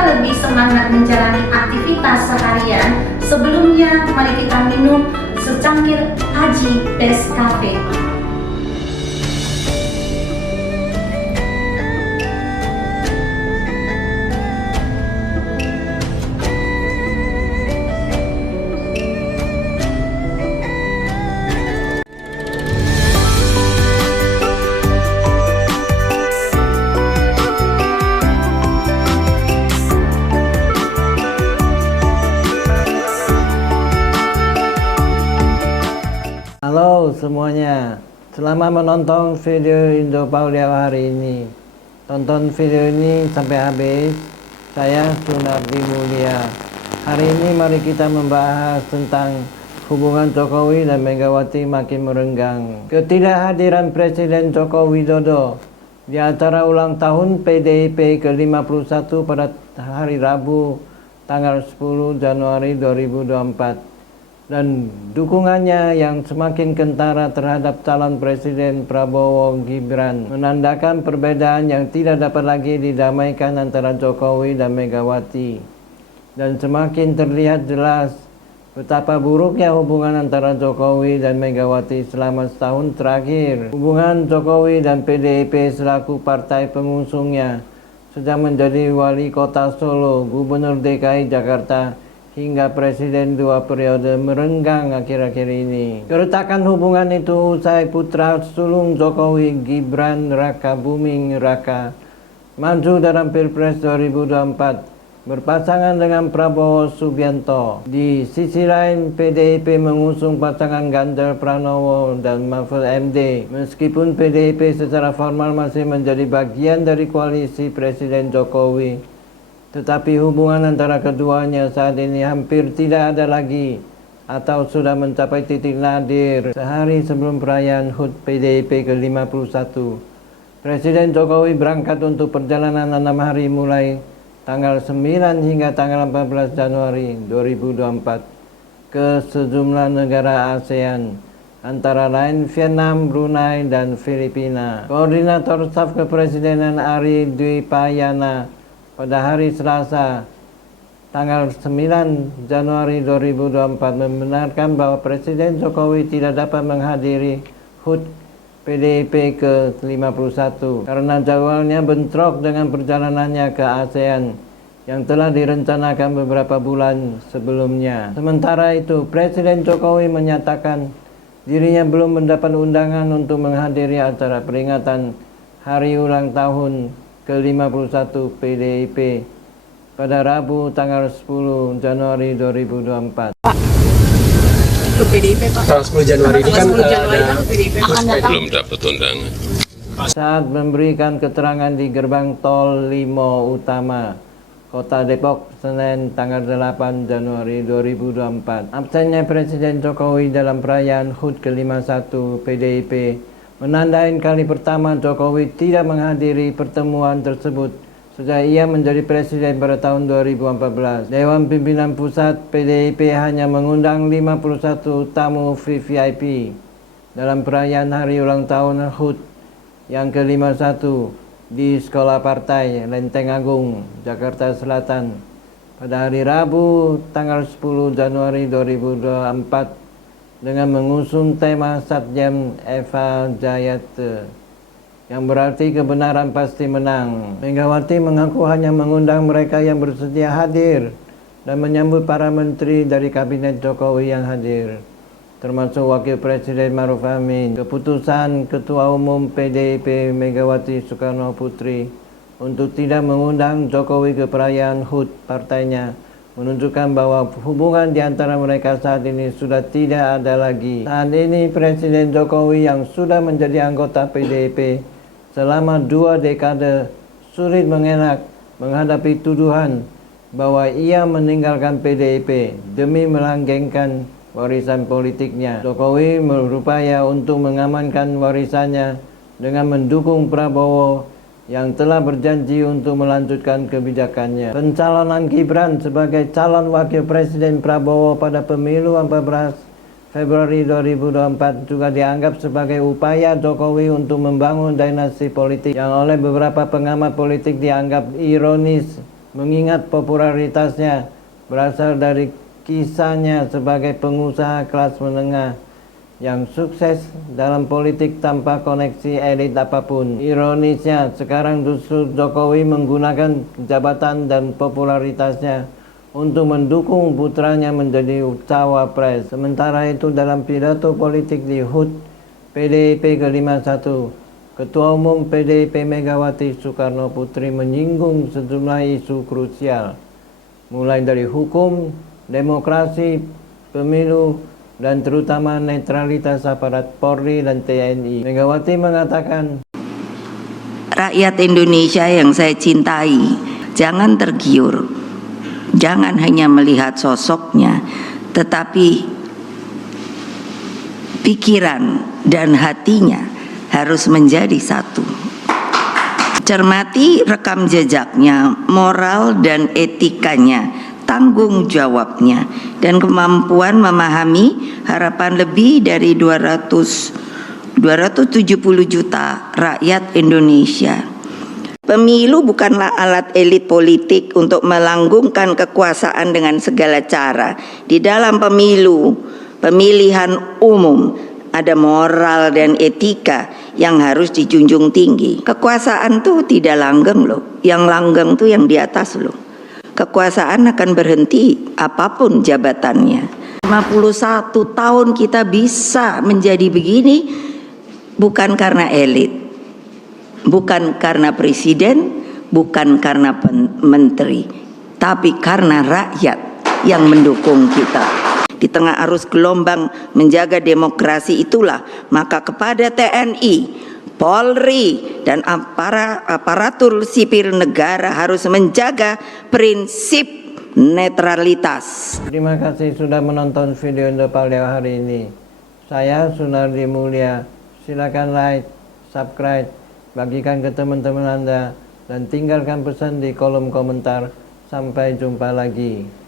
kita lebih semangat menjalani aktivitas seharian, sebelumnya mari kita minum secangkir Aji Best Cafe. Halo semuanya, selamat menonton video Indo Pauliau hari ini. Tonton video ini sampai habis. Saya Sunardi Mulia. Hari ini mari kita membahas tentang hubungan Jokowi dan Megawati makin merenggang. Ketidakhadiran Presiden Joko Widodo di acara ulang tahun PDIP ke-51 pada hari Rabu tanggal 10 Januari 2024. Dan dukungannya yang semakin kentara terhadap calon Presiden Prabowo Gibran menandakan perbedaan yang tidak dapat lagi didamaikan antara Jokowi dan Megawati. Dan semakin terlihat jelas betapa buruknya hubungan antara Jokowi dan Megawati selama setahun terakhir. Hubungan Jokowi dan PDIP selaku partai pengusungnya sejak menjadi wali kota Solo, Gubernur DKI Jakarta, hingga presiden 2 periode merenggang akhir-akhir ini. Keretakan hubungan itu usai putra sulung Jokowi, Gibran Raka Buming Raka, maju dalam Pilpres 2024 berpasangan dengan Prabowo Subianto. Di sisi lain, PDIP mengusung pasangan Ganjar Pranowo dan Mahfud MD. Meskipun PDIP secara formal masih menjadi bagian dari koalisi Presiden Jokowi, tetapi hubungan antara keduanya saat ini hampir tidak ada lagi atau sudah mencapai titik nadir. Sehari sebelum perayaan HUT PDIP ke-51, Presiden Jokowi berangkat untuk perjalanan 6 hari mulai tanggal 9 hingga tanggal 14 Januari 2024 ke sejumlah negara ASEAN, antara lain Vietnam, Brunei, dan Filipina. Koordinator Staf Kepresidenan Ari Dwi Payana pada hari Selasa, tanggal 9 Januari 2024 membenarkan bahwa Presiden Jokowi tidak dapat menghadiri HUT PDIP ke-51 karena jadwalnya bentrok dengan perjalanannya ke ASEAN yang telah direncanakan beberapa bulan sebelumnya. Sementara itu, Presiden Jokowi menyatakan dirinya belum mendapat undangan untuk menghadiri acara peringatan hari ulang tahun ke-51 PDIP pada Rabu tanggal 10 Januari 2024. Pak, untuk PDIP Pak. Tanggal 10 Januari ini kan PDIP belum dapat undangan. Saat memberikan keterangan di gerbang tol Limo Utama, Kota Depok, Senin tanggal 8 Januari 2024. Absennya Presiden Jokowi dalam perayaan HUT ke-51 PDIP menandai kali pertama Jokowi tidak menghadiri pertemuan tersebut sejak ia menjadi presiden pada tahun 2014. Dewan Pimpinan Pusat PDIP hanya mengundang 51 tamu VVIP dalam perayaan hari ulang tahun HUT yang ke-51 di Sekolah Partai Lenteng Agung, Jakarta Selatan pada hari Rabu tanggal 10 Januari 2024 dengan mengusung tema Satjem Eva Jayate yang berarti kebenaran pasti menang. Megawati mengaku hanya mengundang mereka yang bersedia hadir dan menyambut para menteri dari kabinet Jokowi yang hadir, termasuk Wakil Presiden Maruf Amin. Keputusan Ketua Umum PDIP Megawati Soekarno Putri untuk tidak mengundang Jokowi ke perayaan HUT partainya menunjukkan bahwa hubungan di antara mereka saat ini sudah tidak ada lagi. Saat ini Presiden Jokowi yang sudah menjadi anggota PDIP selama 2 dekade sulit mengelak menghadapi tuduhan bahwa ia meninggalkan PDIP demi melanggengkan warisan politiknya. Jokowi berupaya untuk mengamankan warisannya dengan mendukung Prabowo yang telah berjanji untuk melanjutkan kebijakannya. Pencalonan Gibran sebagai calon wakil presiden Prabowo pada pemilu 14 Februari 2024 juga dianggap sebagai upaya Jokowi untuk membangun dinasti politik yang oleh beberapa pengamat politik dianggap ironis mengingat popularitasnya berasal dari kisahnya sebagai pengusaha kelas menengah yang sukses dalam politik tanpa koneksi elit apapun. Ironisnya, sekarang justru Jokowi menggunakan jabatan dan popularitasnya untuk mendukung putranya menjadi cawapres. Sementara itu dalam pidato politik di HUT PDIP ke-51, Ketua Umum PDIP Megawati Soekarno Putri menyinggung sejumlah isu krusial, mulai dari hukum, demokrasi, pemilu, dan terutama netralitas aparat Polri dan TNI. Megawati mengatakan, rakyat Indonesia yang saya cintai, jangan tergiur, jangan hanya melihat sosoknya, tetapi pikiran dan hatinya harus menjadi satu. Cermati rekam jejaknya, moral dan etikanya, tanggung jawabnya, dan kemampuan memahami harapan lebih dari 270 juta rakyat Indonesia. Pemilu bukanlah alat elit politik untuk melanggengkan kekuasaan dengan segala cara. Di dalam pemilu, pemilihan umum, ada moral dan etika yang harus dijunjung tinggi. Kekuasaan tuh tidak langgeng loh, yang langgeng tuh yang di atas loh. Kekuasaan akan berhenti apapun jabatannya. 51 tahun kita bisa menjadi begini bukan karena elit, bukan karena presiden, bukan karena menteri, tapi karena rakyat yang mendukung kita. Di tengah arus gelombang menjaga demokrasi itulah maka kepada TNI, Polri, dan aparatur sipil negara harus menjaga prinsip netralitas. terima kasih sudah menonton video Indopaulia hari ini. Saya Sunardi Mulia. Silakan like, subscribe, bagikan ke teman-teman Anda, dan tinggalkan pesan di kolom komentar. Sampai jumpa lagi.